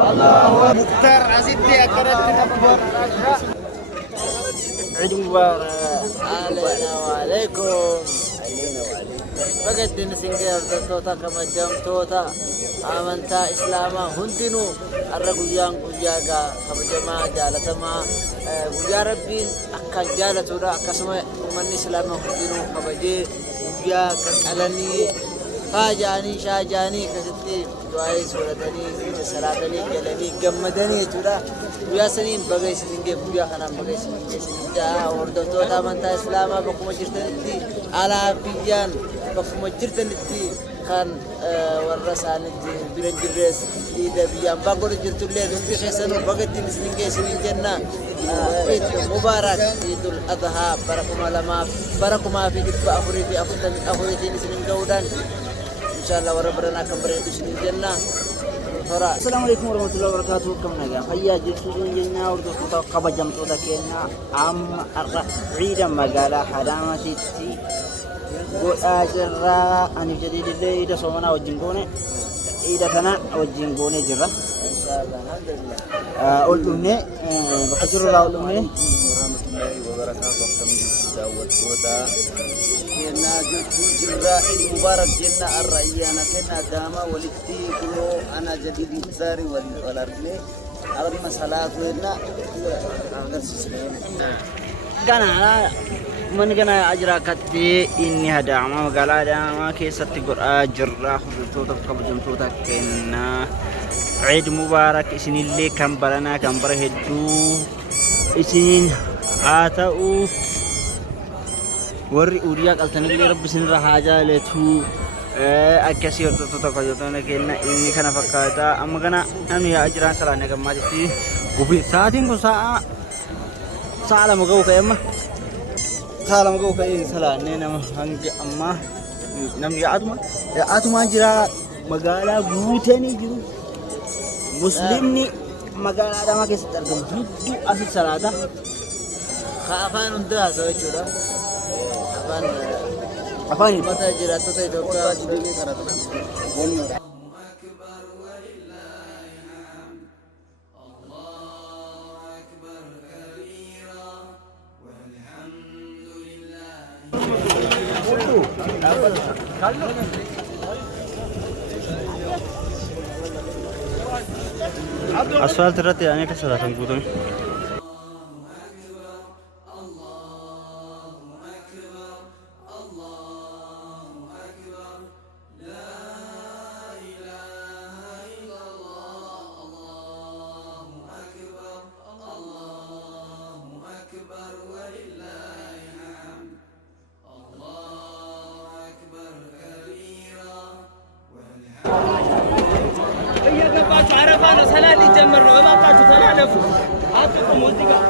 الله مختار عزيزتي أكرت أكبر عيد مبارك علينا وعليكم علينا وعليكم فقد دين سنجر توتا كما جام توتا amantaa islaamaa hundinuu har'a guyyaan guyyaa kabajamaa jaalatamaa guyyaa rabbiin akka jaalatudha akkasuma ummanni islaamaa hundinuu kabajee guyyaa qaqqalanii faajaanii shaajaanii akkasitti du'aa'ee sooratanii salaatanii galanii gammadanii jechuudha guyyaa saniin baga isin gee guyyaa kanaan baga isin geessinidha hordoftoota amantaa islaamaa bakkuma jirtanitti alaa biyyaan bakkuma jirtanitti kan warra isaaniitti bira jirres dhiida biyyaan bakkoo jirtullee hundi keessanuu bagattiin isin geessinin jenna Eid Mubarak Eidul Adha bara kumaa fi dhibba afurii fi afuriitiin isin ga'uudhaan inshallah warra biranaa kan bareedu isin jenna. Assalamu alaikum warahmatullahi wabarakatuh. Kam nagaa fayyaa jirtu jenna hordoftoota kabajamtoota keenya amma har'a ciida magaalaa Adaamaatti godhaa jirra ani jadiidillee ida soomana wajjin goone ida kana wajjin goone jirra ol dhumne bakka jirurraa ol dhumne warahmatullahi wabarakatuh akkam daawwattoota keenya jirtu jirra Eid Mubarak jenna har'a ayyaana kenna daama walitti kunoo ana jadiidin zaari wal argne amma salaatu jenna agarsiisne ganaa من كان أجراكتي إني هذا عما قال هذا ما كيست قرآن جرّا خذتوه كبجمتوه كنا عيد مبارك إسن اللي كم برنا كم برهدو إسن آتاو ورّي أورياك ألتنقل رب سن رحاجة لتو أكسي ورطوه كبجمتوه كنا إني كان فكاتا أما كان أني أجران سلانة كما جتي وفي ساعتين كساعة ساعة لما قوة كيما سلام عليكم كاين سلام نما هنج أما نم يعاتما جرا مقالة بوتني جو مسلمني مقالة هذا ما كيس ترجم جدو أصل سلاطة خافان عنده سوي شورا خافان متى جرا تتوقع جدي كراتنا أسفل ترى يعني كسرة تنقولون عرفانا سلالي جمرنا وما قاتوا تلالفوا عاتكم ملتقى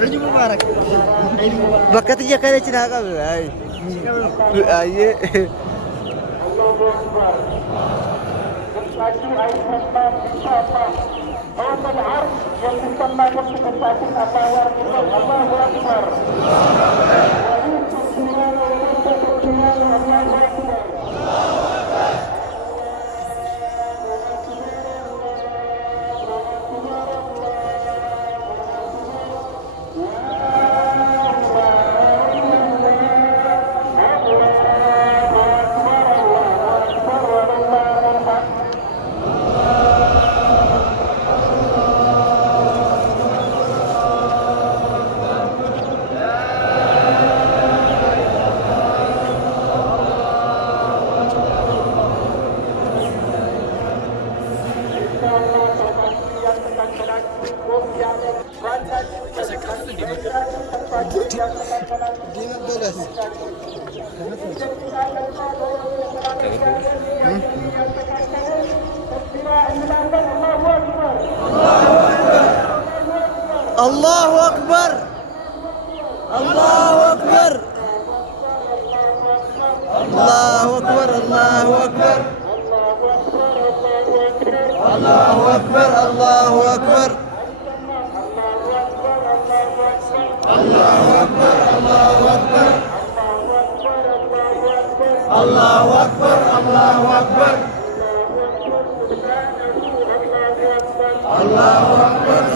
عيد مبارك. بكتي كانت تناقب هاي أيه هذا العرض يسمى نفس التأكيد الله أكبر. الله أكبر الله أكبر الله أكبر الله أكبر الله أكبر الله أكبر الله أكبر الله أكبر الله أكبر الله أكبر الله أكبر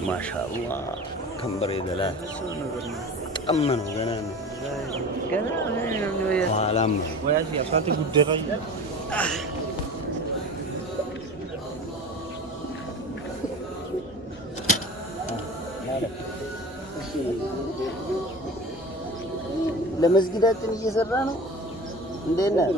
ما شاء الله كم بريد لا تأمنوا جنان وعلام ويا شيخ أصلي قدري. ለመስጊዳችን እየሰራ ነው እንዴት ነህ?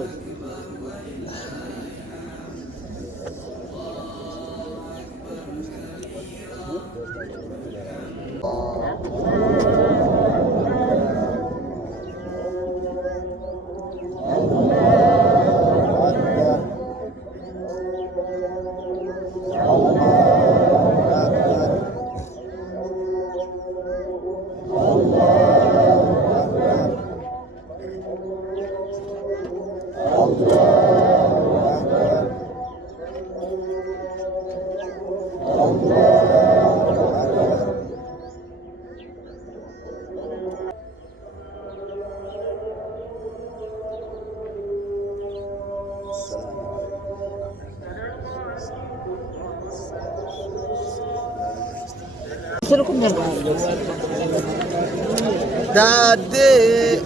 دادي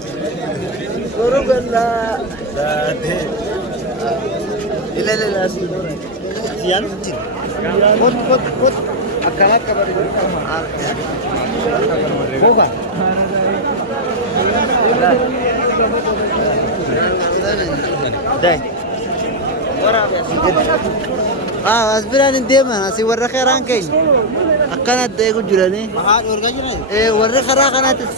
ورقنا دادي إلا لا سيان خد أكلك كبر بوكا داي أصبران ديما أسي ورا خيران كين أكنت دايقو جراني ورا خيران كنت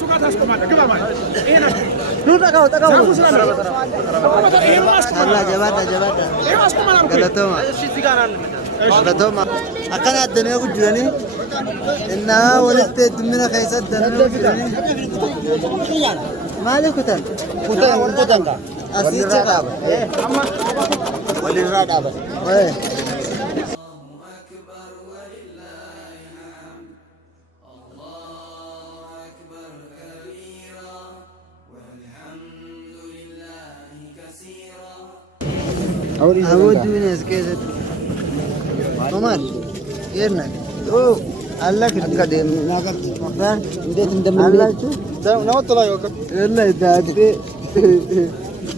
نوتا كاو الله جباتا غلطوما أكنت دايقو جراني إنها ولدت دمنا خيسات دايقو جراني مالي كتن أسي تقاب وللرادة بس. أود من إسكيزت عمر يرنا أوه الله كده ناقر مكان بديت ندمر الله ده نو طلع يوكل يلا دادي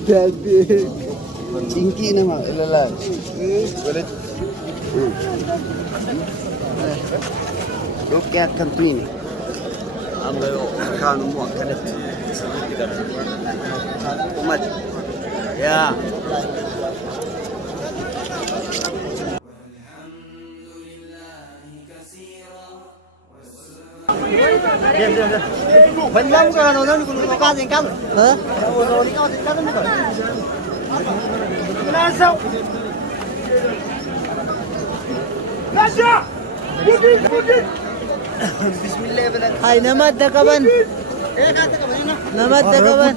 دادي تينكي نما لا لا ولد لو كان كنتيني أما كانوا مو كانت عمر يا Benda bukan orang itu kasih kan? Hah? Orang ini kasih kan bukan? Nasa. Nasa. Budi. Bismillah. Hai namat dah kawan. Kata kawan ini. Namat dah kawan.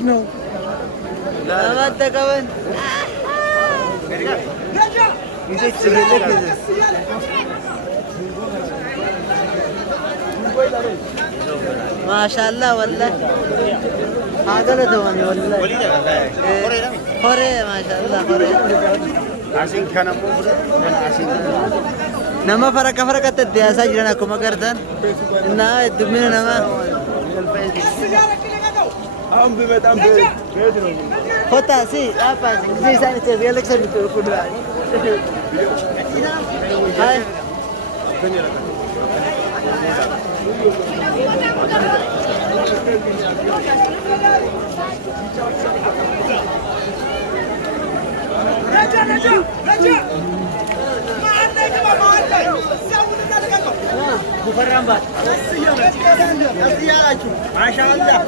Namat dah kawan. Nasa. Ini cerita kita. ما شاء الله والله هذا دوامي والله خوري ما شاء الله خوري عشان كان مو عشان نما فرق الدياسة جرنا كم كردن إنها الدمين نما أم بمت أم هوتا سي apa sih saya cari election itu kuda hai Raja. Ma anda ke ma anda. Siapa nak kau? Bukan rambat. Kasihan lagi. Masya Allah.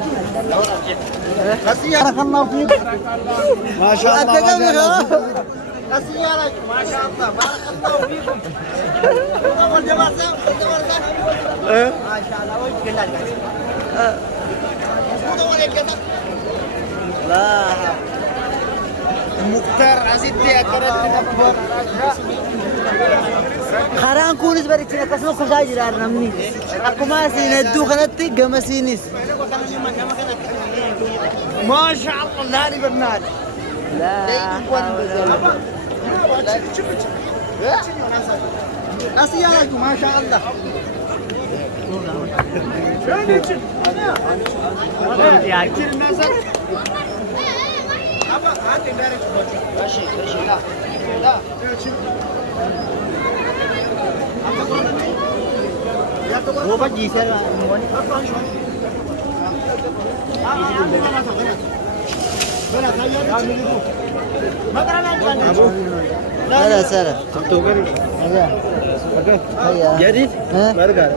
Kasihan. Barakallahu fiik. Masya Allah. Kasihan lagi. Masya Allah. Barakallahu fiik. Kita mau jawab kita warga. Masya Allah. Woi kenal guys. Kita mau kita. Lah. Mukhtar Aziz dia karet akbar. Kharaan kunis bari cina kasma khusha jirar namni. Aku masih neddu khanati gamasinis. Masya Allah lari bernad. Nasi ya lagi Masya Allah. Apa? Hati dari Kasih lah. Dah. वो बस जी सर هلا سر jadi burger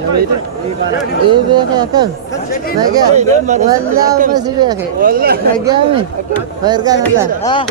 ايه بيخي كم والله ما سبيخي والله نجامي burger والله